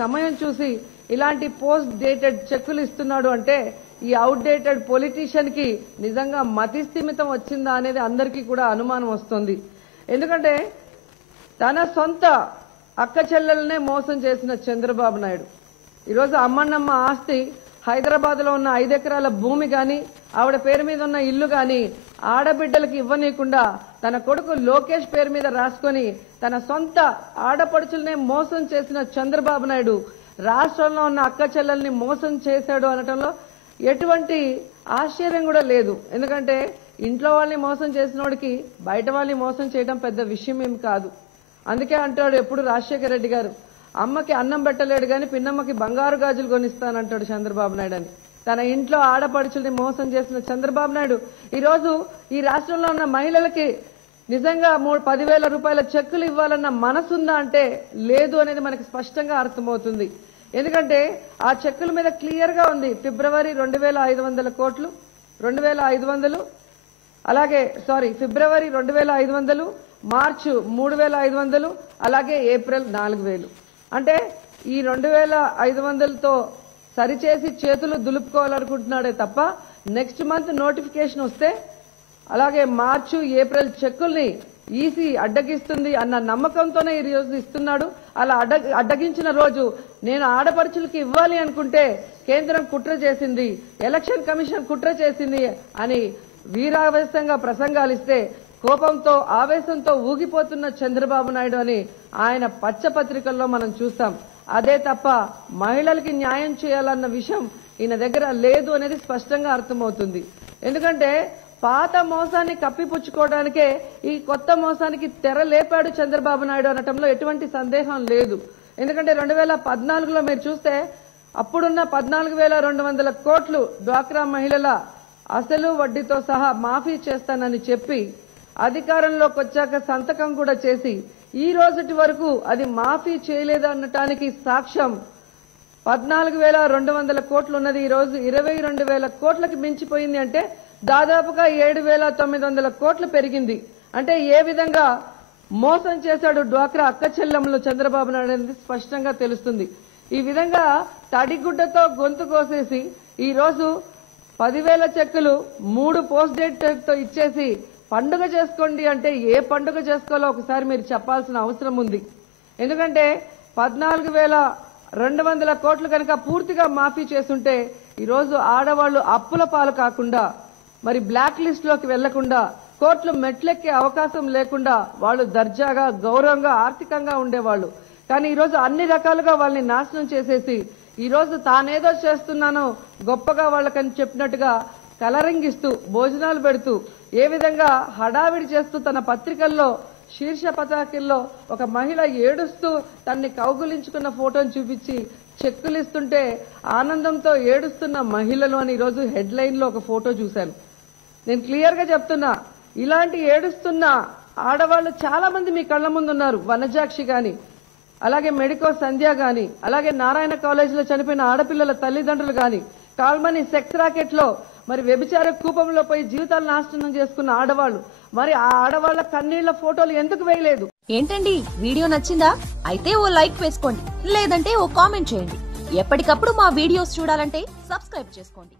సమయం చూసి ఇలాంటి పోస్ట్ డేటెడ్ చెక్కులు ఇస్తున్నాడు అంటే ఈ అవుట్డేటెడ్ పొలిటీషియన్కి నిజంగా మతిస్థిమితం వచ్చిందా అనేది అందరికీ కూడా అనుమానం వస్తుంది. ఎందుకంటే తన సొంత అక్క చెల్లెలనే మోసం చేసిన చంద్రబాబు నాయుడు. ఈరోజు అమ్మన్నమ్మ ఆస్తి హైదరాబాద్లో ఉన్న ఐదు ఎకరాల భూమి గాని ఆవిడ పేరు మీద ఉన్న ఇల్లు గాని ఆడబిడ్డలకు ఇవ్వనీయకుండా తన కొడుకు లోకేష్ పేరు మీద రాసుకొని తన సొంత ఆడపడుచులనే మోసం చేసిన చంద్రబాబు నాయుడు రాష్ట్రంలో ఉన్న అక్క చెల్లెల్ని మోసం చేశాడు అనటంలో ఎటువంటి ఆశ్చర్యం కూడా లేదు. ఎందుకంటే ఇంట్లో వాళ్ళని మోసం చేసిన వాడికి బయట వాళ్ళని మోసం చేయడం పెద్ద విషయం ఏం కాదు. అందుకే అంటాడు ఎప్పుడు రాజశేఖర రెడ్డి గారు అమ్మకి అన్నం పెట్టలేడు కానీ పిన్నమ్మకి బంగారు గాజులు కొనిస్తానంటాడు చంద్రబాబు నాయుడు అని. తన ఇంట్లో ఆడపడుచుల్ని మోసం చేసిన చంద్రబాబు నాయుడు ఈరోజు ఈ రాష్ట్రంలో ఉన్న మహిళలకి నిజంగా మూడు పదివేల రూపాయల చెక్కులు ఇవ్వాలన్న మనసుందా అంటే లేదు అనేది మనకి స్పష్టంగా అర్థమవుతుంది. ఎందుకంటే ఆ చెక్కుల మీద క్లియర్గా ఉంది ఫిబ్రవరి రెండు వేల ఐదు వందల కోట్లు రెండు వేల ఐదు వందలు అలాగే సారీ ఫిబ్రవరి రెండు వేల ఐదు వందలు మార్చు మూడు వేల ఐదు వందలు అలాగే ఏప్రిల్ నాలుగు వేలు. అంటే ఈ రెండు వేల ఐదు వందలతో సరిచేసి చేతులు దులుపుకోవాలనుకుంటున్నాడే తప్ప నెక్స్ట్ మంత్ నోటిఫికేషన్ వస్తే అలాగే మార్చు ఏప్రిల్ చెక్కుల్ని ఈసీ అడ్డగిస్తుంది అన్న నమ్మకంతోనే ఈ రోజు ఇస్తున్నాడు. అలా అడ్డ అడ్డగించిన రోజు నేను ఆడపడుచులకి ఇవ్వాలి అనుకుంటే కేంద్రం కుట్ర చేసింది ఎలక్షన్ కమిషన్ కుట్ర చేసింది అని వీరావేశంగా ప్రసంగాలు ఇస్తే కోపంతో ఆవేశంతో ఊగిపోతున్న చంద్రబాబు నాయుడు అని ఆయన పచ్చపత్రికల్లో మనం చూస్తాం. అదే తప్ప మహిళలకి న్యాయం చేయాలన్న విషయం ఈయన దగ్గర లేదు అనేది స్పష్టంగా అర్థమవుతుంది. ఎందుకంటే పాత మోసాన్ని కప్పిపుచ్చుకోవడానికే ఈ కొత్త మోసానికి తెర లేపాడు చంద్రబాబు నాయుడు అనటంలో ఎటువంటి సందేహం లేదు. ఎందుకంటే రెండు వేల పద్నాలుగులో మీరు చూస్తే అప్పుడున్న పద్నాలుగు వేల రెండు వందల కోట్లు డ్వాక్రా మహిళల అసలు వడ్డీతో సహా మాఫీ చేస్తానని చెప్పి అధికారంలోకి వచ్చాక సంతకం కూడా చేసి ఈ రోజుటి వరకు అది మాఫీ చేయలేదనటానికి సాక్ష్యం పద్నాలుగు వేల రెండు వందల కోట్లు ఉన్నది ఈ రోజు ఇరవై రెండు వేల కోట్లకి మించిపోయింది అంటే దాదాపుగా ఏడు వేల తొమ్మిది వందల కోట్లు పెరిగింది. అంటే ఏ విధంగా మోసం చేశాడు డ్వాక్రా అక్క చెల్లెమ్మలు చంద్రబాబు నాయుడు అనేది స్పష్టంగా తెలుస్తుంది. ఈ విధంగా తడిగుడ్డతో గొంతు కోసేసి ఈ రోజు పదివేల చెక్కులు మూడు పోస్ట్ డేట్తో ఇచ్చేసి పండుగ చేసుకోండి అంటే ఏ పండుగ చేసుకోవాలో ఒకసారి మీరు చెప్పాల్సిన అవసరం ఉంది. ఎందుకంటే పద్నాలుగు వేల రెండు వందల కోట్లు కనుక పూర్తిగా మాఫీ చేస్తుంటే ఈరోజు ఆడవాళ్ళు అప్పుల పాలు కాకుండా మరి బ్లాక్ లిస్ట్లోకి వెళ్ళకుండా కోర్టులు మెట్లెక్కే అవకాశం లేకుండా వాళ్ళు దర్జాగా గౌరవంగా ఆర్థికంగా ఉండేవాళ్ళు. కానీ ఈరోజు అన్ని రకాలుగా వాళ్ళని నాశనం చేసేసి ఈరోజు తానేదో చేస్తున్నానో గొప్పగా వాళ్ళకని చెప్పినట్టుగా కలరింగ్ ఇస్తూ భోజనాలు పెడుతూ ఏ విధంగా హడావిడి చేస్తూ తన పత్రికల్లో శీర్ష పతాకిల్లో ఒక మహిళ ఏడుస్తూ తన్ని కౌగులించుకున్న ఫోటోని చూపించి చెక్కులు ఇస్తుంటే ఆనందంతో ఏడుస్తున్న మహిళలు అని ఈరోజు హెడ్ లైన్లో ఒక ఫోటో చూశాను. నేను క్లియర్గా చెప్తున్నా ఇలాంటి ఏడుస్తున్న ఆడవాళ్ళు చాలా మంది మీ కళ్ళ ముందు ఉన్నారు వనజాక్షి గాని అలాగే మెడికో సంధ్య గాని అలాగే నారాయణ కాలేజీలో చనిపోయిన ఆడపిల్లల తల్లిదండ్రులు గాని కాల్మని సెక్స్ రాకెట్లో మరి వ్యభిచార కూపంలో పోయి జీవితాలు నాశనం చేసుకున్న ఆడవాళ్ళు. మరి ఆ ఆడవాళ్ళ కన్నీళ్ళ ఫోటోలు ఎందుకు వేయలేదు? ఏంటండి? వీడియో నచ్చిందా? అయితే ఓ లైక్ వేసుకోండి. లేదంటే ఓ కామెంట్ చేయండి. ఎప్పటికప్పుడు మా వీడియోస్ చూడాలంటే సబ్స్క్రైబ్ చేసుకోండి.